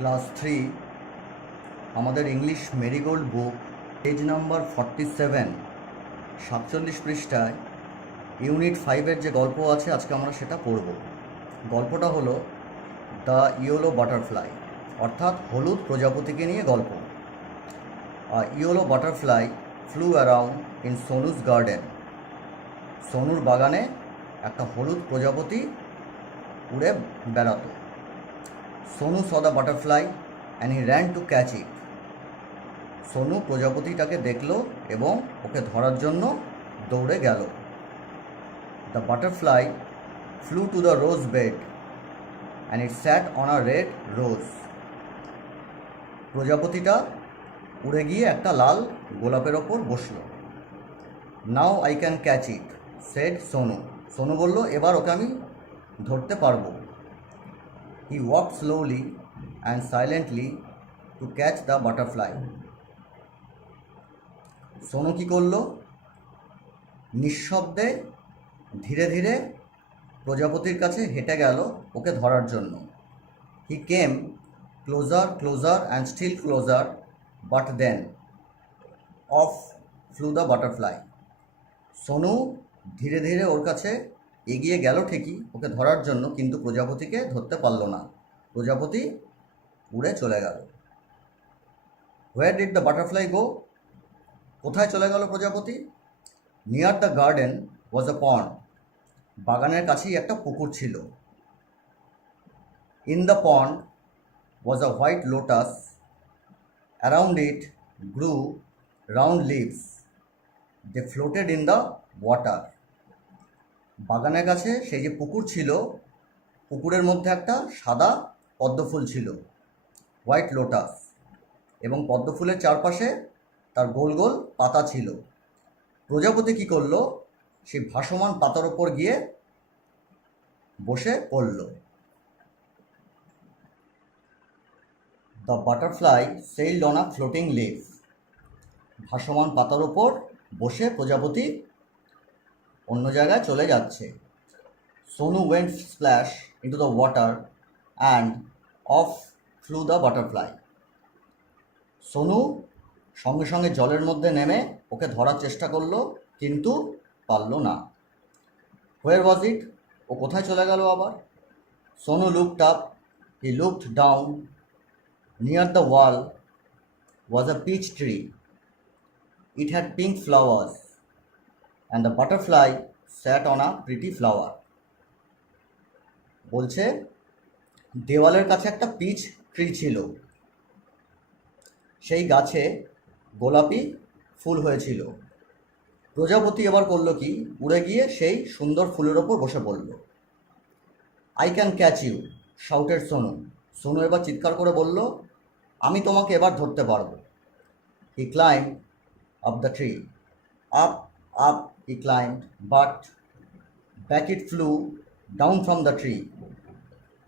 Class 3 আমাদের English marigold বুক page number 47 47 পৃষ্ঠায় unit 5-এর যে গল্প আছে আজকে আমরা সেটা পড়ব। গল্পটা হলো দ্য ইয়েলো বাটারফ্লাই, অর্থাৎ হলুদ প্রজাপতিকে নিয়ে গল্প। Yellow butterfly flew around in Sonu's garden. সোনুর বাগানে একটা হলুদ প্রজাপতি উড়ে বেড়াতো। Sonu saw the butterfly and he ran to catch it. Sonu প্রজাপতিটাকে দেখলো এবং ওকে ধরার জন্য দৌড়ে গেল। The butterfly flew to the rose bed and it sat on a red rose. প্রজাপতিটা উড়ে গিয়ে একটা লাল গোলাপের ওপর বসলো। Now I can catch it, said Sonu. Sonu বলল, এবার ওকে আমি ধরতে পারবো। He walked slowly and silently to catch the butterfly. Sonu কী করলো? নিঃশব্দে ধীরে ধীরে প্রজাপতির কাছে হেঁটে গেল ওকে ধরার জন্য। He came closer, closer and still closer, but then off flew the butterfly. Sonu ধীরে ধীরে ওর কাছে এগিয়ে গেল ঠিকই ওকে ধরার জন্য, কিন্তু প্রজাপতিকে ধরতে পারল না। প্রজাপতি উড়ে চলে গেল। Where did the butterfly go? কোথায় চলে গেল প্রজাপতি? Near the garden was a pond. বাগানের কাছেই একটা পুকুর ছিল। In the pond was a white lotus. Around it grew round leaves. They floated in the water. বাগানের কাছে সেই যে পুকুর ছিল, পুকুরের মধ্যে একটা সাদা পদ্মফুল ছিল, হোয়াইট লোটাস, এবং পদ্মফুলের চারপাশে তার গোল গোল পাতা ছিল। প্রজাপতি কী করলো? সেই ভাসমান পাতার ওপর গিয়ে বসে পড়ল। The butterfly sailed on a floating leaf. ভাসমান পাতার ওপর বসে প্রজাপতি অন্য জায়গায় চলে যাচ্ছে। Sonu went splash into the water and off flew the butterfly. Sonu সঙ্গে সঙ্গে জলের মধ্যে নেমে ওকে ধরার চেষ্টা করলো, কিন্তু পারল না। হোয়ার ওয়াজ ইট? ও কোথায় চলে গেল আবার? Sonu looked up, he looked down. Near the wall was a peach tree. It had pink flowers and the butterfly sat on a pretty flower. বলছে দেওয়ালের কাছে একটা পিচ ট্রি ছিল, সেই গাছে গোলাপি ফুল হয়েছিল। প্রজাপতি এবার করলো কি? উড়ে গিয়ে সেই সুন্দর ফুলের ওপর বসে পড়ল। I can catch you, shouted Sonu. Sonu এবার চিৎকার করে বলল, আমি তোমাকে এবার ধরতে পারবো। He climb up the tree. Up up he climbed, but back it flew down from the tree.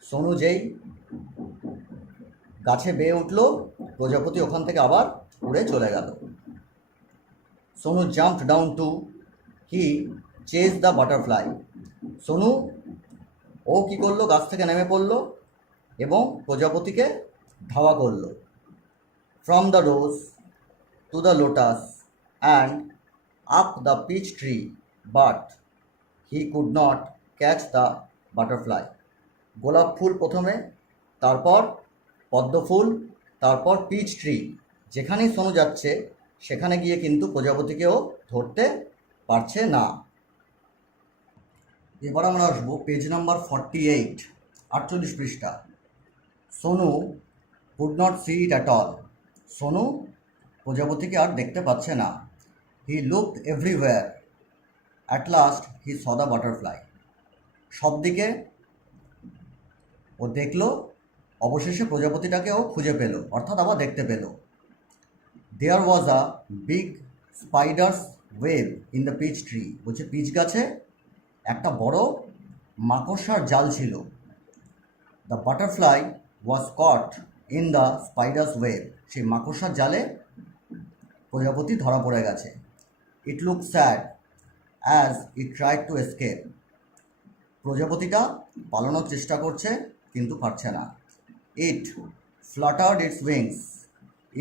Sonu যেই গাছে বেয়ে উঠল, প্রজাপতি ওখান থেকে আবার উড়ে চলে গেল। Sonu jumped down to he chase the butterfly. Sonu ও কী করলো? গাছ থেকে নেমে পড়লো এবং প্রজাপতিকে ধাওয়া করলো। From the rose to the lotus and up the peach tree, but he could not catch the butterfly. গোলাপ ফুল প্রথমে, তারপর পদ্ম ফুল, তারপর পিচ ট্রি। যেখানেই সোনু যাচ্ছে সেখানে গিয়ে কিন্তু প্রজাপতিকেও ধরতে পারছে না। এবার আমরা আসবো পেজ নাম্বার 48, 48 পৃষ্ঠা। Sonu could not see it at all. Sonu প্রজাপতিকে আর দেখতে পাচ্ছে না। He looked everywhere. At last he saw the butterfly. সব দিকে ও দেখলো, অবশেষে প্রজাপতিটাকেও খুঁজে পেল, অর্থাৎ আবার দেখতে পেল। There was a big spider's web in the peach tree. বলছে পিচ গাছে একটা বড় মাকড়সার জাল ছিল। The butterfly was caught in the spider's web. সেই মাকড়সার জালে প্রজাপতি ধরা পড়ে গেছে। It looked sad as it tried to escape. প্রজাপতিটা পালানোর চেষ্টা করছে কিন্তু পারছে না। It fluttered its wings.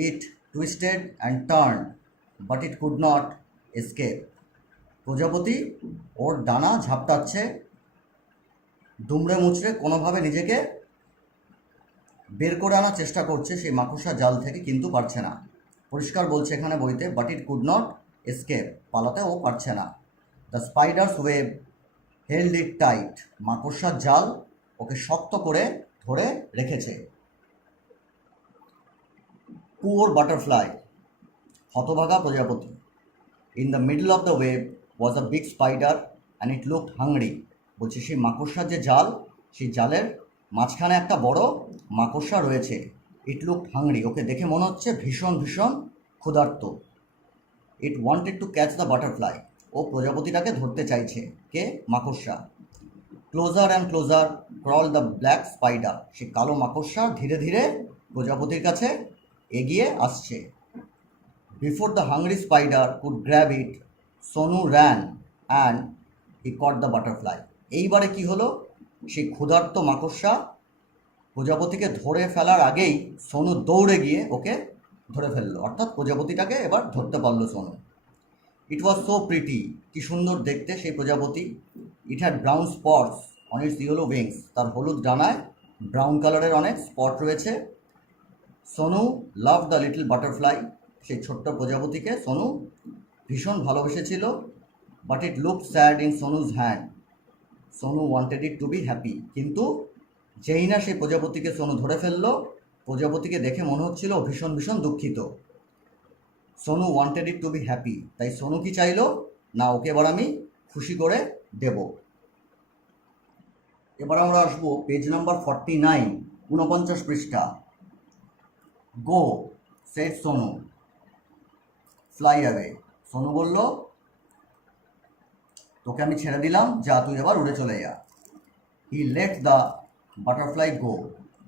It twisted and turned, but it could not escape. প্রজাপতি ওর ডানা ঝাপটাচ্ছে, দুমড়ে মুচড়ে কোনোভাবে নিজেকে বের করে আনার চেষ্টা করছে সেই মাকড়সার জাল থেকে, কিন্তু পারছে না। পরিষ্কার বলছে এখানে বইতে, but it could not escape, পালাতে ও পারছে না। The spider's web held it tight, মাকড়সার জাল ওকে শক্ত করে ধরে রেখেছে। পুওর বাটারফ্লাই, হতভাগা প্রজাপতি। In the middle of the web was a big spider and it looked hungry. বলছে সেই মাকড়সার যে জাল, সেই জালের মাঝখানে একটা বড় মাকড়সা রয়েছে। ইট লুকড হাংরি, ওকে দেখে মনে হচ্ছে ভীষণ ভীষণ ক্ষুধার্ত। It wanted to catch the butterfly, ও প্রজাপতিটাকে ধরতে চাইছে। কে? মাকড়সা। Closer and closer crawl the black spider, সে কালো মাকড়সা ধীরে ধীরে প্রজাপতির কাছে এগিয়ে আসছে। Before the hungry spider could grab it, Sonu ran and he caught the butterfly. এইবারে কি হলো, সেই ক্ষুধার্ত মাকড়সা প্রজাপতিকে ধরে ফেলার আগেই সোনু দৌড়ে গিয়ে ওকে ধরে ফেললো, অর্থাৎ প্রজাপতিটাকে এবার ধরতে পারলো Sonu. It was so pretty, কি সুন্দর দেখতে সেই প্রজাপতি। It had brown spots on its yellow wings, তার হলুদ ডানায় ব্রাউন কালারের অনেক স্পট রয়েছে। Sonu love the little butterfly, সেই ছোট্ট প্রজাপতিকে সোনু ভীষণ ভালোবেসেছিল। But it look sad in Sonu's hand, Sonu wanted it to be happy, কিন্তু যেই না সেই প্রজাপতিকে সোনু ধরে ফেললো, প্রজাপতিকে দেখে মনে হচ্ছিল ভীষণ ভীষণ দুঃখিত। Sonu wanted it to be happy, তাই সোনু কি চাইলো না, ওকে এবার আমি খুশি করে দেব। এবার আমরা আসবো পেজ নাম্বার 49, 49 পৃষ্ঠা। Go said Sonu, fly away. Sonu বলল, তোকে আমি ছেড়ে দিলাম, যা তুই এবার উড়ে চলে যা। He let the butterfly go,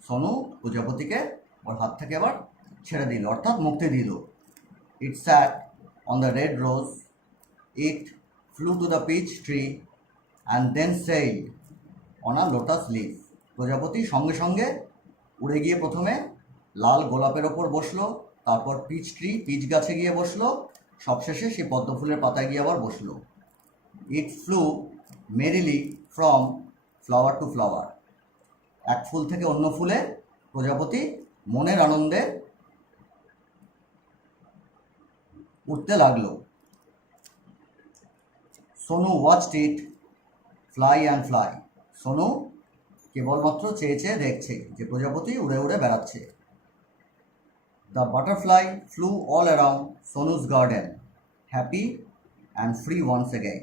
Sonu প্রজাপতিকে ওর হাত থেকে এবার ছেড়ে দিল, অর্থাৎ মুক্তি দিল। It sat on the red rose, it flew to the peach tree and then said on a lotus leaf. প্রজাপতি সঙ্গে সঙ্গে উড়ে গিয়ে প্রথমে লাল গোলাপের ওপর বসলো, তারপর পিচ গাছে গিয়ে বসলো, সবশেষে সেই পদ্ম ফুলের পাতায় গিয়ে আবার বসলো। It flew merrily from flower to flower, এক ফুল থেকে অন্য ফুলে প্রজাপতি মনের আনন্দে উঠতে লাগলো। Sonu watched it fly and fly, Sonu কেবলমাত্র চেয়ে চেয়ে দেখছে যে প্রজাপতি উড়ে উড়ে বেড়াচ্ছে। The butterfly flew all around Sonu's garden, happy and free once again.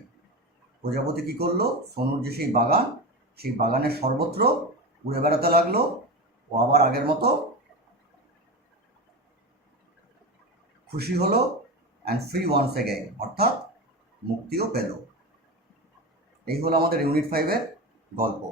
প্রজাপতি কী করলো, সোনুর যে সেই বাগান, সেই বাগানের সর্বত্র উড়ে বেড়াতে লাগলো, ও আবার আগের মতো খুশি হলো, অ্যান্ড ফ্রি ওয়ান্স অ্যাগেইন, অর্থাৎ মুক্তিও পেল। এই হলো আমাদের ইউনিট 5-এর গল্প।